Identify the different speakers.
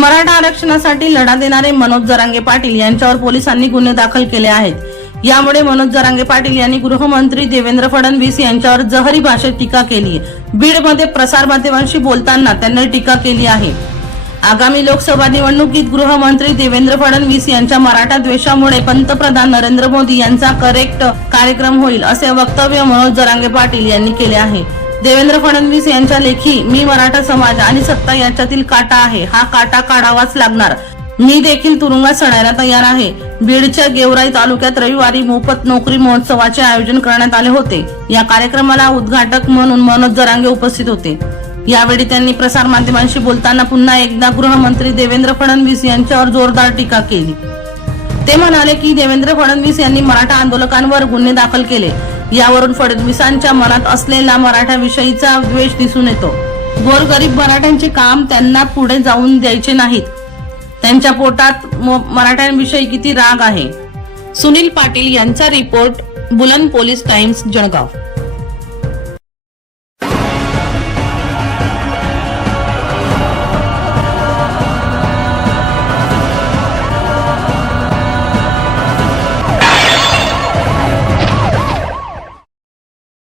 Speaker 1: मराठा आरक्षणासाठी लढा देणारे मनोज जरांगे पाटील यांच्यावर पोलिसांनी गुन्हे दाखल केले आहेत. यामुळे मनोज जरांगे पाटील यांनी गृहमंत्री देवेंद्र फडणवीस यांच्यावर जहरी भाषेत टीका केली. बीडमध्ये प्रसारमाध्यमांशी बोलताना त्यांनी टीका केली आहे. आगामी लोकसभा निवडणुकीत गृहमंत्री देवेंद्र फडणवीस यांच्या मराठा द्वेषामुळे पंतप्रधान नरेंद्र मोदी यांचा करेक्ट कार्यक्रम होईल असे वक्तव्य मनोज जरांगे पाटील यांनी केले आहे. देवेंद्र फडणवीस यांच्या लेखी मी मराठा समाज आणि सत्ता यांच्यातील काटा आहे. हा काटा काढावाच लागणार. मी देखील तुरुंगात सणायला तयार आहे. बीडच्या गेवराई तालुक्यात रविवारी मोफत नोकरी महोत्सवाचे आयोजन करण्यात आले होते. या कार्यक्रमाला उद्घाटक म्हणून मनोज जरांगे उपस्थित होते. यावेळी त्यांनी प्रसार माध्यमांशी बोलताना पुन्हा एकदा गृहमंत्री देवेंद्र फडणवीस यांच्यावर जोरदार टीका केली. ते म्हणाले की देवेंद्र फडणवीस यांनी मराठा आंदोलकांवर गुन्हे दाखल केले. यावरून फडणवीसांच्या मनात असलेला मराठा विषयीचा द्वेष दिसून येतो. गोरगरीब मराठ्यांचे काम त्यांना पुढे जाऊन द्यायचे नाहीत. त्यांच्या पोटात मराठ्यांविषयी किती राग आहे? सुनील पाटील यांचा रिपोर्ट बुलंद पोलीस टाइम्स जळगाव.